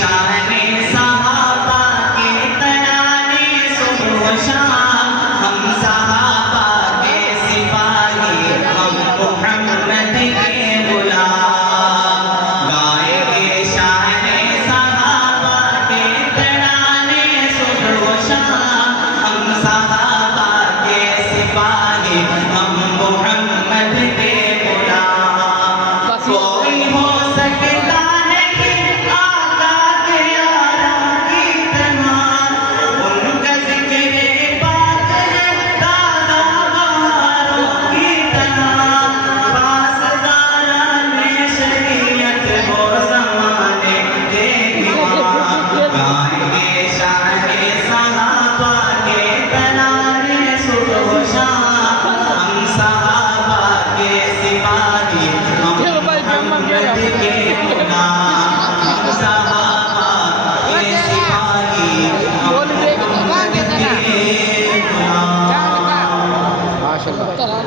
شان صحابہ کے ترانے صبح و شام، ہم صحابہ کے سپاہی، ہم محمد کے غلام، گائیں گے شان صحابہ کے ترانے صبح و شام، ہم صحابہ کے سپاہی، ہم محمد کے غلام، کوئی ہو سکتا نہیں آقا کے یاروں کی طرح، ان کا ذکر پاک ہے تازہ بہاروں کی طرح، پاسداران شریعت وہ زمانے دیکھا، گائیں گے شان صحابہ کے ترانے صبح و شام، ہم صحابہ کے سپاہی، ہم محمد کے غلام، ہم صحابہ کے سپاہی، ہم محمد کے غلام۔ ماشاء اللہ۔